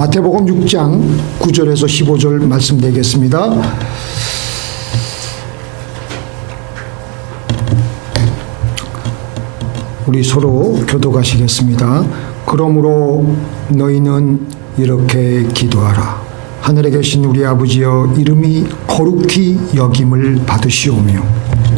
마태복음 6장 9절에서 15절 말씀 되겠습니다. 우리 서로 교독하시겠습니다. 그러므로 너희는 이렇게 기도하라. 하늘에 계신 우리 아버지여, 이름이 거룩히 여김을 받으시오며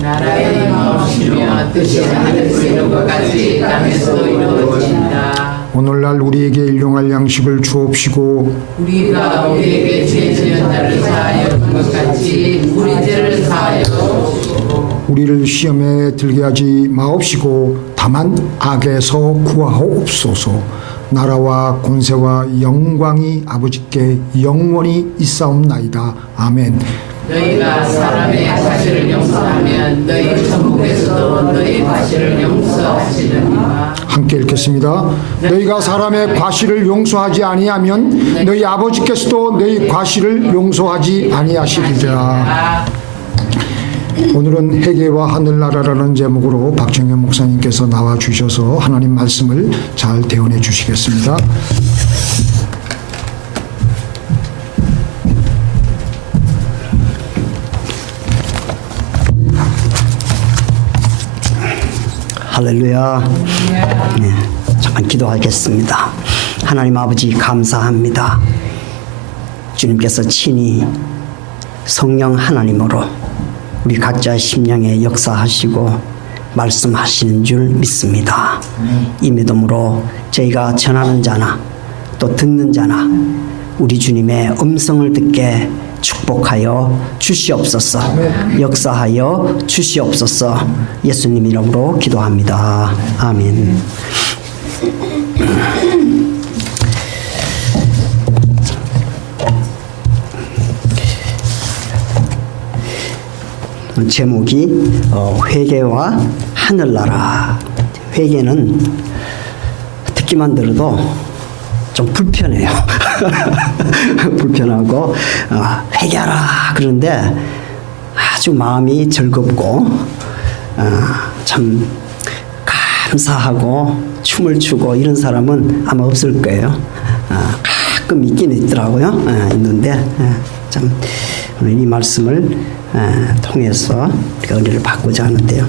나라의 마음이시며 뜻이 하늘에서 이룬 것 같이 땅에서도 이루어진다. 오늘날 우리에게 일용할 양식을 주옵시고 우리가 우리에게 죄 지은 자를 사하여 준 것 같이 우리 죄를 사하여 주옵시고 우리를 시험에 들게 하지 마옵시고 다만 악에서 구하옵소서. 나라와 권세와 영광이 아버지께 영원히 있사옵나이다. 아멘. 너희가 사람의 과실을 용서하면 너희 천국에서도 너희 과실을 용서하시느니라. 함께 읽겠습니다. 너희가 사람의 과실을 용서하지 아니하면 너희 아버지께서도 너희 과실을 용서하지 아니하시리라. 오늘은 회개와 하늘나라라는 제목으로 박정현 목사님께서 나와 주셔서 하나님 말씀을 잘 대언해 주시겠습니다. 할렐루야. 네, 잠깐 기도하겠습니다. 하나님 아버지 감사합니다. 주님께서 친히 성령 하나님으로 우리 각자의 심령에 역사하시고 말씀하시는 줄 믿습니다. 이 믿음으로 저희가 전하는 자나 또 듣는 자나 우리 주님의 음성을 듣게 축복하여 주시옵소서. 역사하여 주시옵소서. 예수님 이름으로 기도합니다. 아멘. 제목이 회개와 하늘나라. 회개는 듣기만 들어도 좀 불편해요. 불편하고 회개하라 그런데 아주 마음이 즐겁고 참 감사하고 춤을 추고 이런 사람은 아마 없을 거예요. 가끔 있긴 있더라고요. 있는데 참 오늘 이 말씀을 통해서 우리가 은혜를 받고자 하는데요.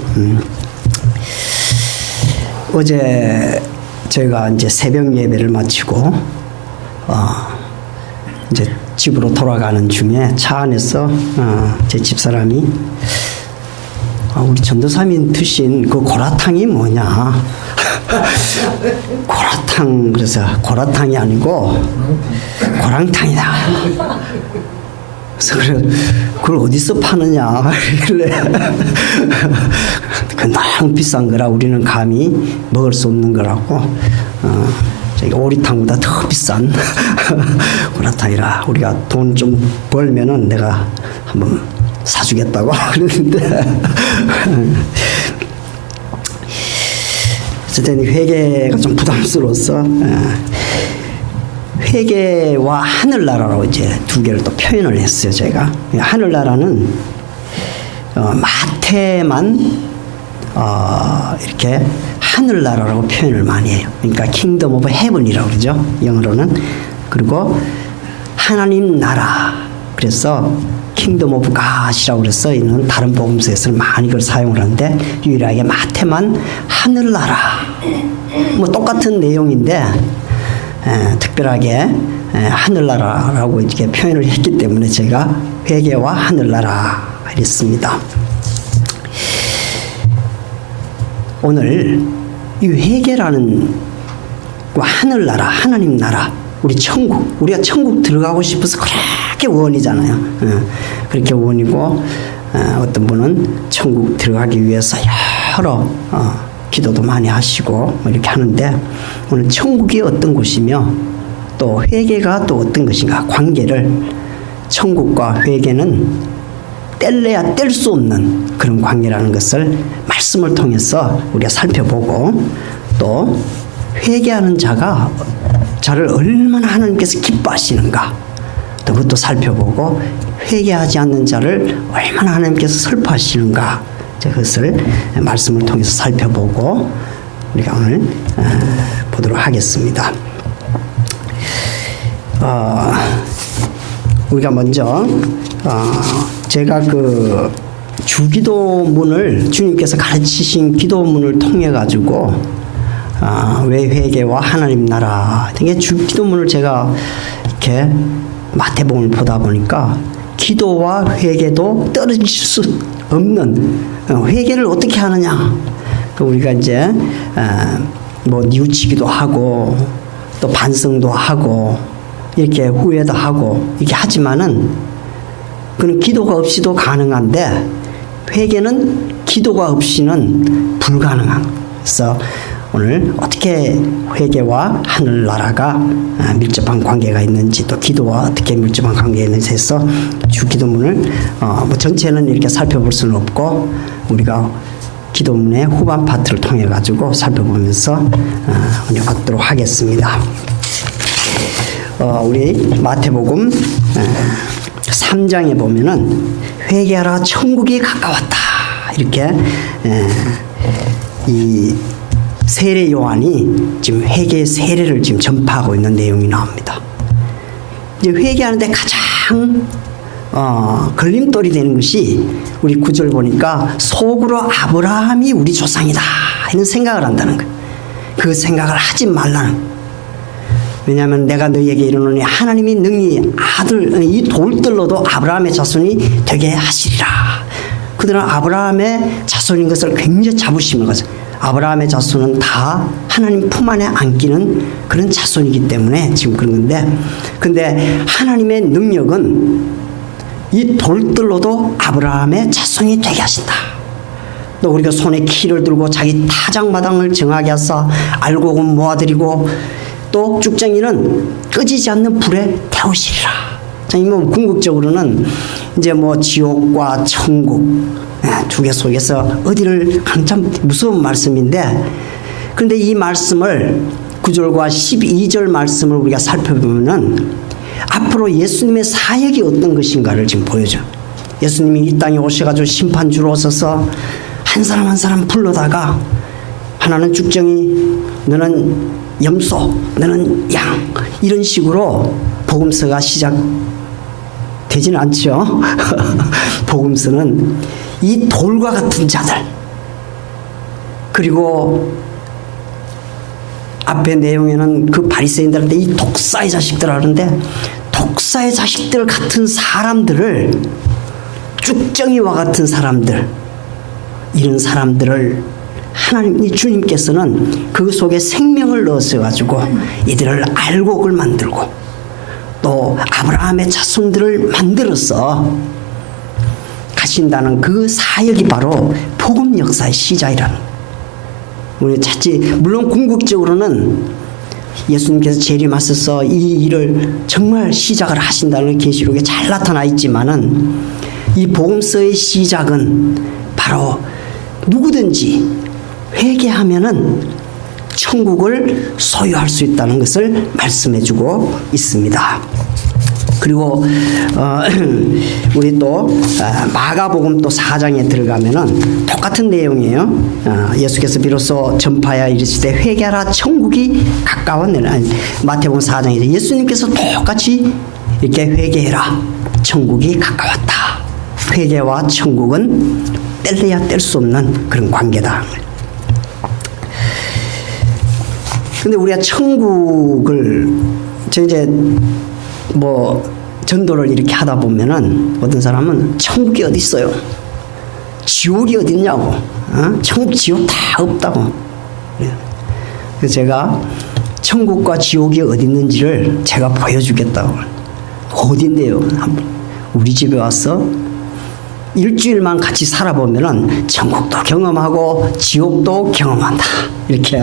어제 저희가 이제 새벽 예배를 마치고 이제 집으로 돌아가는 중에 차 안에서 제 집사람이 우리 전도사님 드신 그 고라탕이 뭐냐? 고라탕. 그래서 고라탕이 아니고 고랑탕이다. 그래서 그걸 어디서 파느냐 이래. 그 너무 비싼 거라 우리는 감히 먹을 수 없는 거라고. 저기 오리탕보다 더 비싼 고라탕이라 우리가 돈 좀 벌면은 내가 한번 사주겠다고 그랬는데 어쨌든 회개가 좀 부담스러워서 회개와 하늘나라로 이제 두 개를 또 표현을 했어요. 제가 하늘나라는 마태만 이렇게 하늘나라라고 표현을 많이 해요. 그러니까 킹덤 오브 헤븐이라고 그러죠. 영어로는. 그리고 하나님 나라. 그래서 킹덤 오브 갓이라고 그래서 이는 다른 복음서에서는 많이 그걸 사용을 하는데 유일하게 마태만 하늘나라. 뭐 똑같은 내용인데 특별하게 하늘나라라고 이렇게 표현을 했기 때문에 제가 회개와 하늘나라 이랬습니다. 오늘 이 회개라는 하늘나라, 하나님 나라, 우리 천국, 우리가 천국 들어가고 싶어서 그렇게 원이잖아요. 그렇게 원이고 어떤 분은 천국 들어가기 위해서 여러 기도도 많이 하시고 이렇게 하는데 오늘 천국이 어떤 곳이며 또 회개가 또 어떤 것인가, 관계를 천국과 회개는 뗄래야 뗄 수 없는 그런 관계라는 것을 말씀을 통해서 우리가 살펴보고 또 회개하는 자가 자를 얼마나 하나님께서 기뻐하시는가 또 그것도 살펴보고 회개하지 않는 자를 얼마나 하나님께서 슬퍼하시는가 그것을 말씀을 통해서 살펴보고 우리가 오늘 보도록 하겠습니다. 우리가 먼저 제가 그 주기도문을 주님께서 가르치신 기도문을 통해 가지고 왜 회개와 하나님 나라 등의 주기도문을 제가 이렇게 마태복음을 보다 보니까 기도와 회개도 떨어질 수 없는 회개를 어떻게 하느냐. 우리가 이제 뭐 뉘우치기도 하고 또 반성도 하고 이렇게 후회도 하고 이렇게 하지만은 그는 기도가 없이도 가능한데 회개는 기도가 없이는 불가능한. 그래서 오늘 어떻게 회개와 하늘나라가 밀접한 관계가 있는지 또 기도와 어떻게 밀접한 관계가 있는지 해서 주기도문을 뭐 전체는 이렇게 살펴볼 수는 없고 우리가 기도문의 후반 파트를 통해 가지고 살펴보면서 받도록 하겠습니다. 우리 마태복음 3장에 보면은 회개하라 천국이 가까웠다 이렇게 이 세례 요한이 지금 회개의 세례를 지금 전파하고 있는 내용이 나옵니다. 이제 회개하는데 가장 걸림돌이 되는 것이 우리 9절 보니까 속으로 아브라함이 우리 조상이다 이런 생각을 한다는 거예요. 그 생각을 하지 말라는. 왜냐하면 내가 너희에게 이르노니 하나님이 능히 아들 이 돌들로도 아브라함의 자손이 되게 하시리라. 그들은 아브라함의 자손인 것을 굉장히 자부심을 가져. 아브라함의 자손은 다 하나님 품 안에 안기는 그런 자손이기 때문에 지금 그런 건데, 근데 하나님의 능력은 이 돌들로도 아브라함의 자손이 되게 하신다. 또 우리가 손에 키를 들고 자기 타작마당을 정하게 하사 알곡은 모아들이고 또 쭉정이는 끄지지 않는 불에 태우시리라. 자, 이 뭐 궁극적으로는 이제 뭐 지옥과 천국 두 개 속에서 어디를 가는 참 무서운 말씀인데, 그런데 이 말씀을 9절과 12절 말씀을 우리가 살펴보면은 앞으로 예수님의 사역이 어떤 것인가를 지금 보여줘. 예수님이 이 땅에 오셔가지고 심판주로 오셔서 한 사람 한 사람 불러다가 하나는 쭉정이, 너는 염소, 너는 양, 이런 식으로 복음서가 시작되지는 않죠. 복음서는 이 돌과 같은 자들, 그리고 앞에 내용에는 그 바리새인들한테 이 독사의 자식들 하는데, 독사의 자식들 같은 사람들을, 쭉정이와 같은 사람들, 이런 사람들을 하나님, 주님께서는 그 속에 생명을 넣으셔가지고 이들을 알곡을 만들고 또 아브라함의 자손들을 만들어서 가신다는 그 사역이 바로 복음 역사의 시작이라는. 우리 자칫 물론 궁극적으로는 예수님께서 재림하셔서 이 일을 정말 시작을 하신다는 계시록에 잘 나타나 있지만은 이 복음서의 시작은 바로 누구든지 회개하면은 천국을 소유할 수 있다는 것을 말씀해주고 있습니다. 그리고 우리 또 마가복음 또 4장에 들어가면은 똑같은 내용이에요. 예수께서 비로소 전파하여 이르시되 회개하라 천국이 가까웠느니라. 마태복음 4장에서 예수님께서 똑같이 이렇게 회개해라 천국이 가까웠다. 회개와 천국은 뗄래야 뗄 수 없는 그런 관계다. 근데 우리가 천국을 이제 뭐 전도를 이렇게 하다 보면은 어떤 사람은 천국이 어디 있어요? 지옥이 어디 있냐고. 천국 지옥 다 없다고. 그래서 제가 천국과 지옥이 어디 있는지를 제가 보여주겠다고. 어딘데요? 우리 집에 와서 일주일만 같이 살아보면은 천국도 경험하고 지옥도 경험한다. 이렇게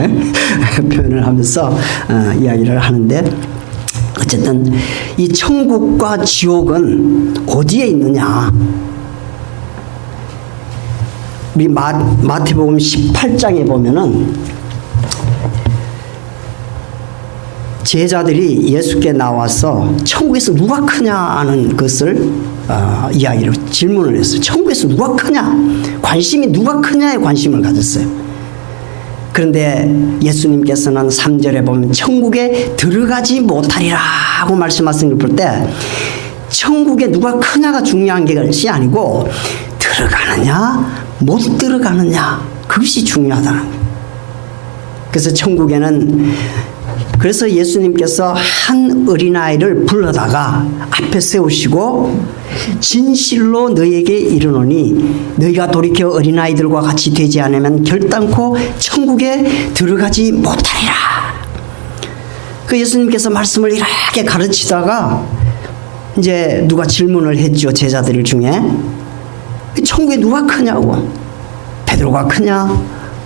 표현을 하면서 이야기를 하는데, 어쨌든 이 천국과 지옥은 어디에 있느냐? 우리 마태복음 18장에 보면은 제자들이 예수께 나와서 천국에서 누가 크냐는 것을 이야기를 질문을 했어요. 천국에서 누가 크냐? 관심이 누가 크냐에 관심을 가졌어요. 그런데 예수님께서는 3절에 보면 천국에 들어가지 못하리라고 말씀하신 걸 볼 때 천국에 누가 크냐가 중요한 것이 아니고 들어가느냐 못 들어가느냐 그것이 중요하다는 거예요. 그래서 천국에는 그래서 예수님께서 한 어린아이를 불러다가 앞에 세우시고 진실로 너희에게 이르노니 너희가 돌이켜 어린아이들과 같이 되지 않으면 결단코 천국에 들어가지 못하리라. 그 예수님께서 말씀을 이렇게 가르치다가 이제 누가 질문을 했죠. 제자들 중에 천국에 누가 크냐고. 베드로가 크냐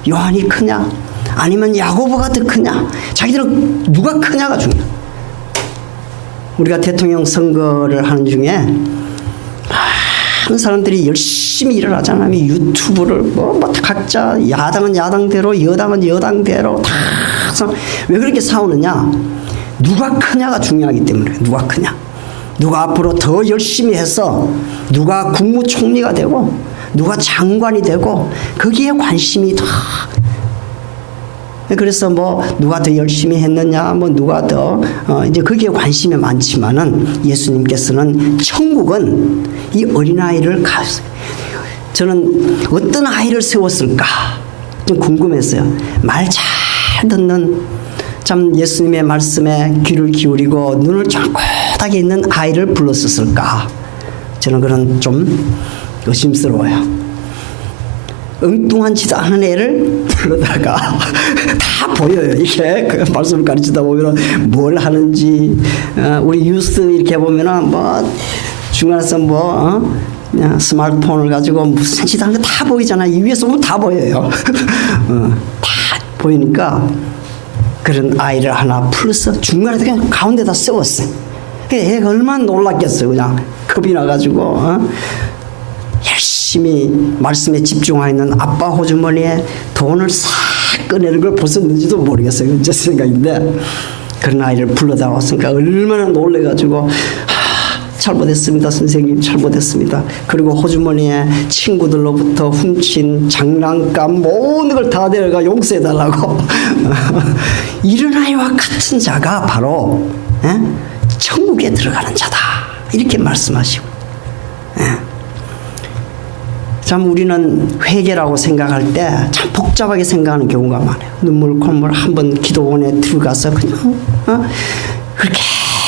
요한이 크냐 아니면 야고보가 더 크냐. 자기들은 누가 크냐가 중요해. 우리가 대통령 선거를 하는 중에 많은 사람들이 열심히 일을 하잖아요. 유튜브를 각자 야당은 야당대로 여당은 여당대로 다 왜 그렇게 싸우느냐. 누가 크냐가 중요하기 때문에. 누가 크냐. 누가 앞으로 더 열심히 해서 누가 국무총리가 되고 누가 장관이 되고 거기에 관심이 더. 그래서 뭐 누가 더 열심히 했느냐 뭐 누가 더 이제 거기에 관심이 많지만은 예수님께서는 천국은 이 어린아이를 저는 어떤 아이를 세웠을까 좀 궁금했어요. 말 잘 듣는 참 예수님의 말씀에 귀를 기울이고 눈을 쫑긋하게 있는 아이를 불렀었을까. 저는 그런 좀 의심스러워요. 엉뚱한 짓 하는 애를 불러다가 다 보여요. 이게 그 말씀을 가르치다 보면 뭘 하는지. 우리 뉴스 이렇게 보면은 뭐 중간에서 뭐 스마트폰을 가지고 무슨 짓 하는 거 다 보이잖아요. 이 위에서 보면 다 보여요. 다 보이니까 그런 아이를 하나 풀어서 중간에 그냥 가운데다 세웠어요. 애가 얼마나 놀랐겠어요. 그냥 겁이 나가지고 열심히 말씀에 집중하는 아빠 호주머니에 돈을 싹 꺼내는 걸 벗었는지도 모르겠어요. 제 생각인데 그런 아이를 불러다 왔으니까 얼마나 놀래가지고 잘못했습니다 선생님 잘못했습니다. 그리고 호주머니에 친구들로부터 훔친 장난감 모든 걸 다 내가 용서해달라고 이런 아이와 같은 자가 바로 천국에 들어가는 자다 이렇게 말씀하시고 참 우리는 회개라고 생각할 때 참 복잡하게 생각하는 경우가 많아요. 눈물 콧물 한번 기도원에 들어가서 그냥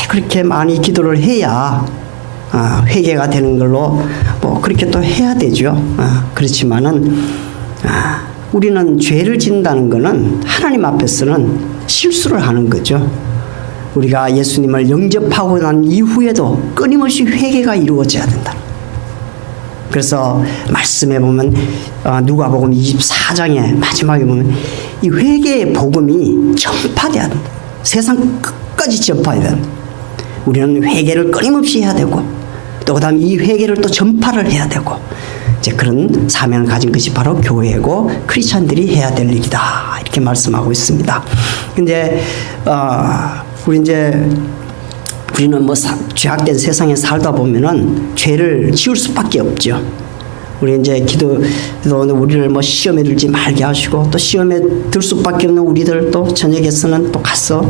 그렇게 많이 기도를 해야 회개가 되는 걸로 뭐 그렇게 또 해야 되죠. 그렇지만은 우리는 죄를 짓는다는 것은 하나님 앞에서는 실수를 하는 거죠. 우리가 예수님을 영접하고 난 이후에도 끊임없이 회개가 이루어져야 된다. 그래서 말씀에 보면 누가복음 24장에 마지막에 보면 이 회개의 복음이 전파돼야 된다. 세상 끝까지 전파해야 된다. 우리는 회개를 끊임없이 해야 되고 또 그다음 이 회개를 또 전파를 해야 되고 이제 그런 사명을 가진 것이 바로 교회고 크리스천들이 해야 될 일이다 이렇게 말씀하고 있습니다. 근데 우리는 뭐 죄악된 세상에 살다 보면은 죄를 지을 수밖에 없죠. 우리 이제 기도도 우리를 뭐 시험에 들지 말게 하시고 또 시험에 들 수밖에 없는 우리들 또 저녁에서는 또 가서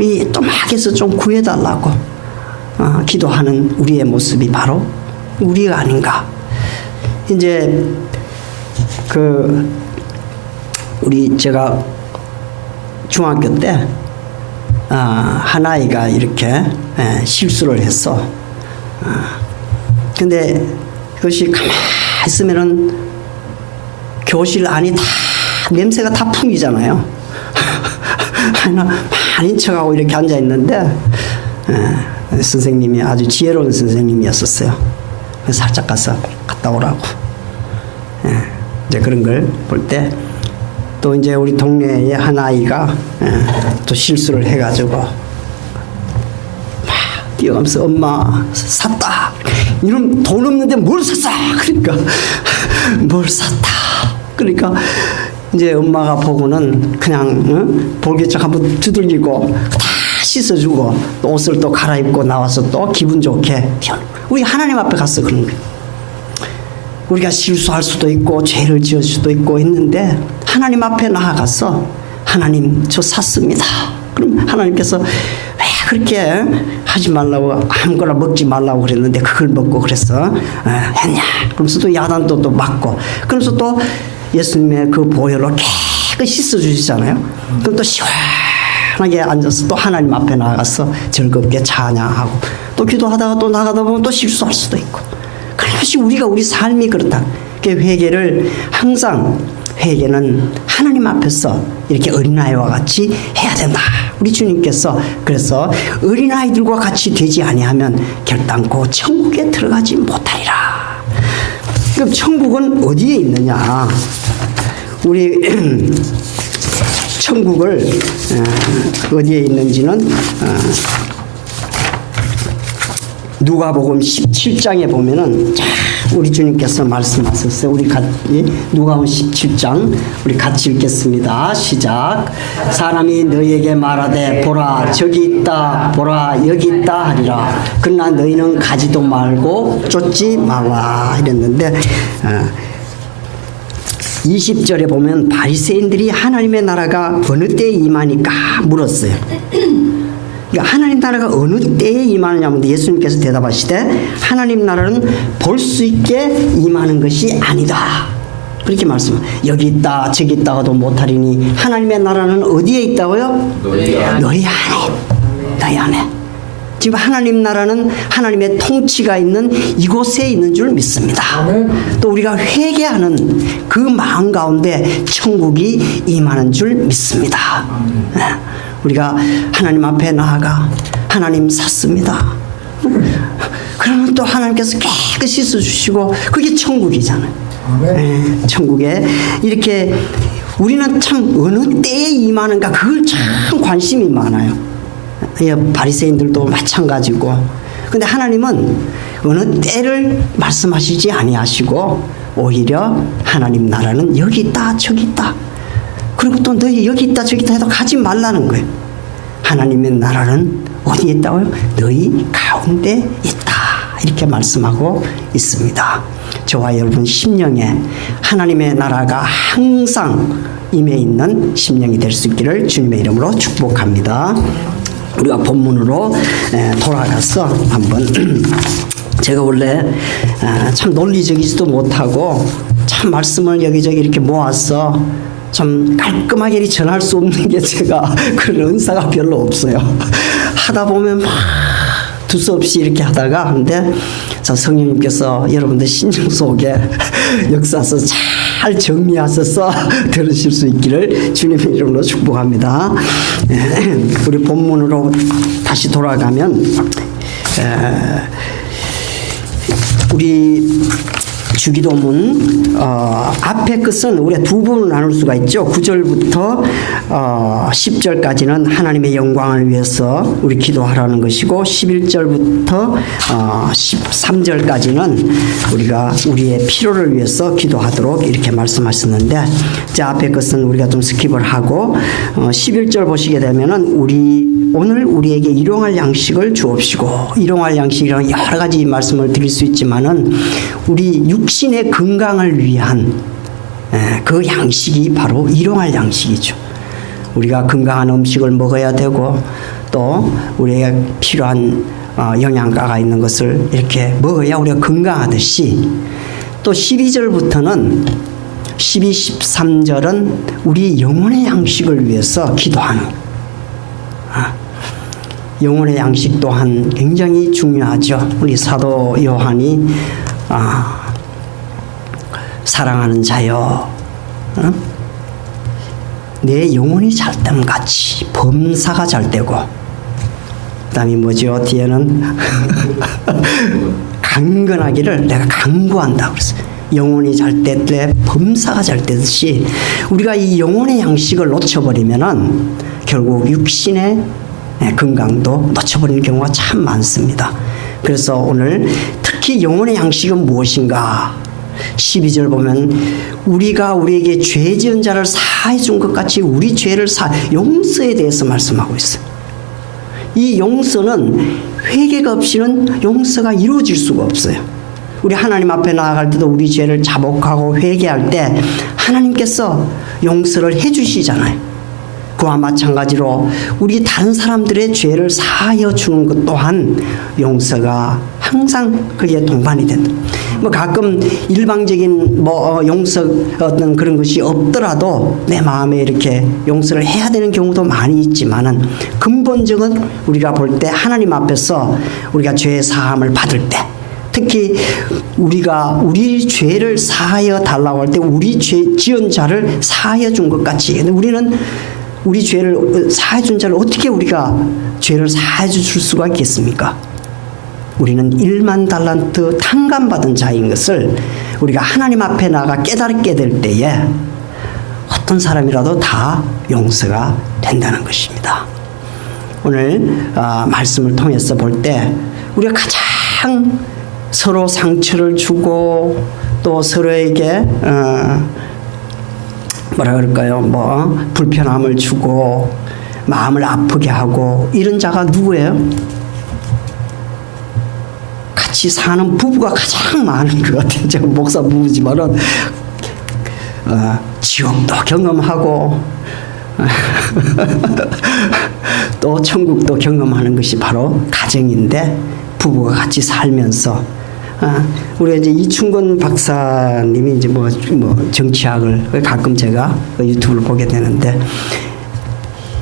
이 또 막에서 좀 구해달라고 기도하는 우리의 모습이 바로 우리가 아닌가. 이제 제가 중학교 때 한 아이가 이렇게 실수를 했어. 근데 그것이 가만히 있으면은 교실 안이 다 냄새가 다 풍기잖아요. 하나 많이 척하고 이렇게 앉아 있는데 선생님이 아주 지혜로운 선생님이었었어요. 그래서 살짝 가서 갔다 오라고. 이제 그런 걸 볼 때 또 이제 우리 동네에 한 아이가 또 실수를 해가지고 막 뛰어가면서 엄마 샀다. 이놈 돈 없는데 뭘 샀어? 그러니까 뭘 샀다. 그러니까 이제 엄마가 보고는 그냥 볼기짝 한번 두들기고 다 씻어주고 또 옷을 또 갈아입고 나와서 또 기분 좋게 우리 하나님 앞에 가서 그런 거예요. 우리가 실수할 수도 있고 죄를 지을 수도 있고 했는데 하나님 앞에 나아가서 하나님 저 샀습니다. 그럼 하나님께서 왜 그렇게 하지 말라고 아무거나 먹지 말라고 그랬는데 그걸 먹고 그랬어 했냐? 그러면서 또 야단도 또 맞고 그러면서 또 예수님의 그 보혈로 깨끗이 씻어주시잖아요. 그럼 또 시원하게 앉아서 또 하나님 앞에 나가서 즐겁게 찬양하고 또 기도하다가 또 나가다 보면 또 실수할 수도 있고 그것이 우리 삶이 그렇다. 그 회개를 항상 회개는 하나님 앞에서 이렇게 어린아이와 같이 해야 된다. 우리 주님께서 그래서 어린아이들과 같이 되지 아니하면 결단코 천국에 들어가지 못하리라. 그럼 천국은 어디에 있느냐? 우리 천국을 어디에 있는지는 누가복음 17장에 보면은 우리 주님께서 말씀하셨어요. 우리 같이 누가복음 17장 우리 같이 읽겠습니다. 시작. 사람이 너희에게 말하되 보라 저기 있다 보라 여기 있다 하리라. 그러나 너희는 가지도 말고 쫓지 마라 이랬는데 20절에 보면 바리새인들이 하나님의 나라가 어느 때에 임하니까 물었어요. 그러니까 하나님 나라가 어느 때에 임하느냐면 예수님께서 대답하시되 하나님 나라는 볼 수 있게 임하는 것이 아니다. 그렇게 말씀합니다. 여기 있다 저기 있다가도 못하리니 하나님의 나라는 어디에 있다고요? 너희 안에. 너희 안에. 지금 하나님 나라는 하나님의 통치가 있는 이곳에 있는 줄 믿습니다. 또 우리가 회개하는 그 마음 가운데 천국이 임하는 줄 믿습니다. 우리가 하나님 앞에 나아가 하나님 샀습니다. 그러면 또 하나님께서 깨끗이 씻어주시고 그게 천국이잖아요. 천국에 이렇게 우리는 참 어느 때에 임하는가 그걸 참 관심이 많아요. 바리새인들도 마찬가지고 근데 하나님은 어느 때를 말씀하시지 아니하시고 오히려 하나님 나라는 여기 있다 저기 있다 그리고 또 너희 여기 있다 저기 있다 해도 가지 말라는 거예요. 하나님의 나라는 어디에 있다고요? 너희 가운데 있다 이렇게 말씀하고 있습니다. 저와 여러분 심령에 하나님의 나라가 항상 임해 있는 심령이 될 수 있기를 주님의 이름으로 축복합니다. 우리가 본문으로 돌아가서 한번 제가 원래 참 논리적이지도 못하고 참 말씀을 여기저기 이렇게 모아서 좀 깔끔하게 이렇게 전할 수 없는 게 제가 그런 은사가 별로 없어요. 하다 보면 막 두서없이 이렇게 하다가 하는데 성령님께서 여러분들 심령 속에 역사서 잘 정리하셔서 들으실 수 있기를 주님의 이름으로 축복합니다. 우리 본문으로 다시 돌아가면 우리 주기도문 앞에 끝은 우리가 두 부분으로 나눌 수가 있죠. 9절부터 10절까지는 하나님의 영광을 위해서 우리 기도하라는 것이고 11절부터 13절까지는 우리가 우리의 필요를 위해서 기도하도록 이렇게 말씀하셨는데 자 앞에 것은 우리가 좀 스킵을 하고 11절 보시게 되면은 오늘 우리에게 일용할 양식을 주옵시고 일용할 양식이라는 여러 가지 말씀을 드릴 수 있지만은 우리 육신의 건강을 위한 그 양식이 바로 일용할 양식이죠. 우리가 건강한 음식을 먹어야 되고 또 우리에게 필요한 영양가가 있는 것을 이렇게 먹어야 우리가 건강하듯이 또 12절부터는 12, 13절은 우리 영혼의 양식을 위해서 기도하는 영혼의 양식 또한 굉장히 중요하죠. 우리 사도 요한이 사랑하는 자여 내 영혼이 잘됨 같이 범사가 잘되고 그 다음에 뭐죠? 뒤에는 강건하기를 내가 강구한다 그랬어요. 영혼이 잘될 때 범사가 잘되듯이 우리가 이 영혼의 양식을 놓쳐버리면은 결국 육신의 건강도 놓쳐버리는 경우가 참 많습니다. 그래서 오늘 특히 영혼의 양식은 무엇인가 12절 보면 우리가 우리에게 죄 지은 자를 사해 준 것 같이 우리 죄를 용서에 대해서 말씀하고 있어요. 이 용서는 회개가 없이는 용서가 이루어질 수가 없어요. 우리 하나님 앞에 나아갈 때도 우리 죄를 자복하고 회개할 때 하나님께서 용서를 해주시잖아요. 그와 마찬가지로 우리 다른 사람들의 죄를 사하여 주는 것 또한 용서가 항상 그게 동반이 된다. 뭐 가끔 일방적인 뭐 용서 어떤 그런 것이 없더라도 내 마음에 이렇게 용서를 해야 되는 경우도 많이 있지만은 근본적인 우리가 볼 때 하나님 앞에서 우리가 죄 사함을 받을 때 특히 우리가 우리 죄를 사하여 달라고 할 때 우리 죄 지은 자를 사하여 준 것 같이 근데 우리는 우리 죄를 사해 준 자를 어떻게 우리가 죄를 사해 줄 수가 있겠습니까? 우리는 1만 달란트 탕감받은 자인 것을 우리가 하나님 앞에 나가 깨닫게 될 때에 어떤 사람이라도 다 용서가 된다는 것입니다. 오늘 말씀을 통해서 볼 때 우리가 가장 서로 상처를 주고 또 서로에게 뭐라 그럴까요? 뭐 불편함을 주고 마음을 아프게 하고 이런 자가 누구예요? 같이 사는 부부가 가장 많은 것 같아요. 제가 목사 부부지만은 지옥도 경험하고 또 천국도 경험하는 것이 바로 가정인데 부부가 같이 살면서 우리 이제 이충건 박사님이 이제 뭐 정치학을 가끔 제가 유튜브를 보게 되는데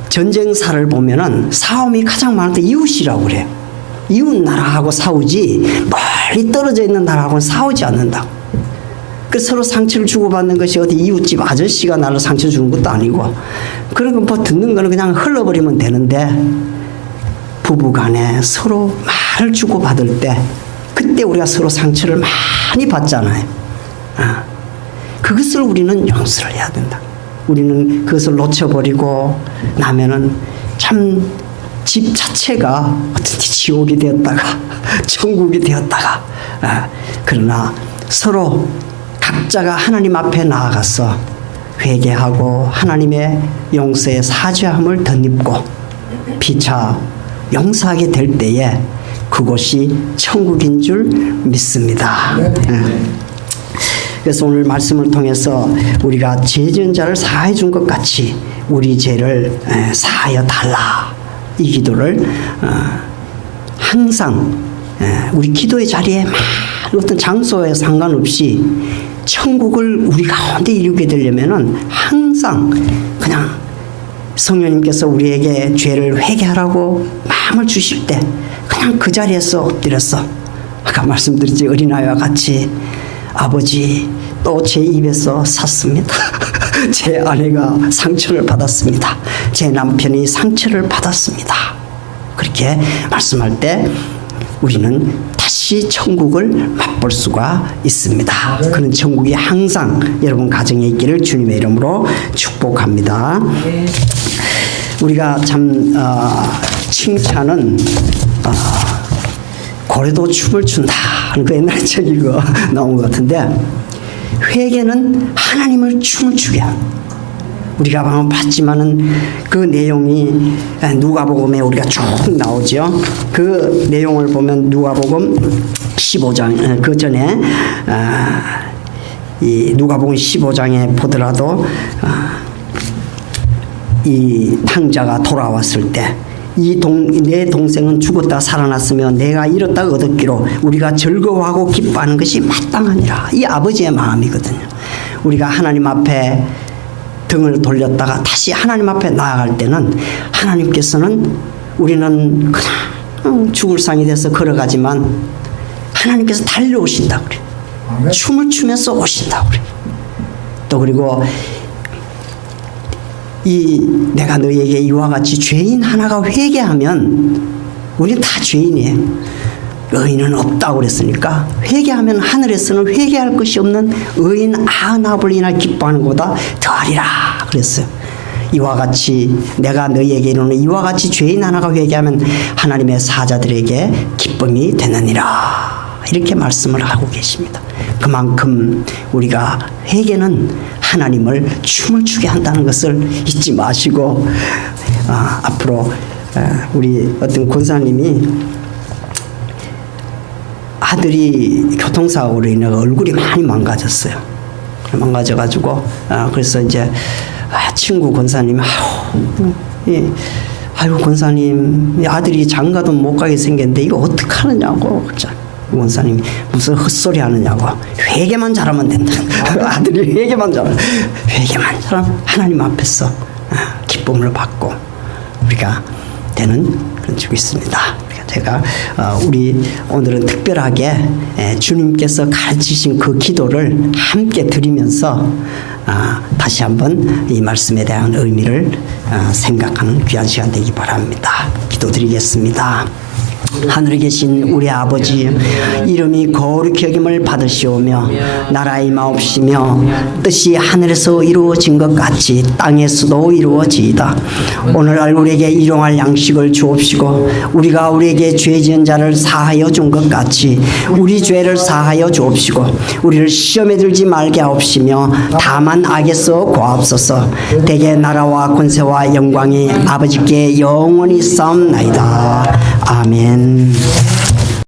전쟁사를 보면은 싸움이 가장 많을 때 이웃이라고 그래요. 이웃 나라하고 싸우지 멀리 떨어져 있는 나라하고는 싸우지 않는다. 그 서로 상처를 주고받는 것이 어디 이웃집 아저씨가 나를 상처 주는 것도 아니고 그런 거 뭐 듣는 거는 그냥 흘러버리면 되는데 부부간에 서로 말을 주고받을 때 그때 우리가 서로 상처를 많이 받잖아요. 그것을 우리는 용서를 해야 된다. 우리는 그것을 놓쳐버리고 나면은 참 집 자체가 어떤 지옥이 되었다가 천국이 되었다가 그러나 서로 각자가 하나님 앞에 나아가서 회개하고 하나님의 용서의 사죄함을 덧입고 피차 용서하게 될 때에 그곳이 천국인 줄 믿습니다. 그래서 오늘 말씀을 통해서 우리가 죄 지은 자를 사하여 준 것 같이 우리 죄를 사하여 달라 이 기도를 항상 우리 기도의 자리에 어떤 장소에 상관없이 천국을 우리 가운데 이루게 되려면은 항상 그냥 성령님께서 우리에게 죄를 회개하라고 마음을 주실 때 그냥 그 자리에서 엎드려서 아까 말씀드렸지 어린아이와 같이 아버지 또 제 입에서 샀습니다. 제 아내가 상처를 받았습니다. 제 남편이 상처를 받았습니다. 그렇게 말씀할 때 우리는 다시 천국을 맛볼 수가 있습니다. 그런 천국이 항상 여러분 가정에 있기를 주님의 이름으로 축복합니다. 우리가 참 칭찬은 고래도 춤을 춘다 하는 그 옛날 책 이거 나온 것 같은데 회개는 하나님을 춤을 추게 합니다. 우리가 방금 봤지만은 그 내용이 누가복음에 우리가 쭉 나오죠. 그 내용을 보면 누가복음 15장 그 전에 이 누가복음 15장에 보더라도 이 탕자가 돌아왔을 때 내 동생은 죽었다 살아났으며 내가 잃었다 얻었기로 우리가 즐거워하고 기뻐하는 것이 마땅하니라. 이 아버지의 마음이거든요. 우리가 하나님 앞에 등을 돌렸다가 다시 하나님 앞에 나아갈 때는 하나님께서는 우리는 그냥 죽을 상이 돼서 걸어가지만 하나님께서 달려오신다 그래. 춤을 추면서 오신다 그래. 또 그리고 내가 너희에게 이와 같이 죄인 하나가 회개하면 우리는 다 죄인이에요. 의인은 없다고 그랬으니까 회개하면 하늘에서는 회개할 것이 없는 의인 99이나 기뻐하는 것보다 더하리라 그랬어요. 이와 같이 내가 너희에게 이르노니 이와 같이 죄인 하나가 회개하면 하나님의 사자들에게 기쁨이 되느니라 이렇게 말씀을 하고 계십니다. 그만큼 우리가 회개는 하나님을 춤을 추게 한다는 것을 잊지 마시고 앞으로 우리 어떤 권사님이 아들이 교통사고로 인해 얼굴이 많이 망가졌어요. 망가져가지고 그래서 이제 친구 권사님이 아유 권사님 아들이 장가도 못 가게 생겼는데 이거 어떻게 하느냐고 권사님이 무슨 헛소리 하느냐고 회개만 잘하면 된다. 아들이 회개만 잘하면 하나님 앞에서 기쁨을 받고 우리가 되는 그런 줄 있습니다. 제가 우리 오늘은 특별하게 주님께서 가르치신 그 기도를 함께 드리면서 다시 한번 이 말씀에 대한 의미를 생각하는 귀한 시간 되기 바랍니다. 기도드리겠습니다. 하늘에 계신 우리 아버지 이름이 거룩히 여김을 받으시오며 나라의 마옵시며 뜻이 하늘에서 이루어진 것 같이 땅에서도 이루어지이다. 오늘날 우리에게 일용할 양식을 주옵시고 우리가 우리에게 죄 지은 자를 사하여 준 것 같이 우리 죄를 사하여 주옵시고 우리를 시험에 들지 말게 하옵시며 다만 악에서 구하옵소서. 대개 나라와 권세와 영광이 아버지께 영원히 싸움나이다. 아멘.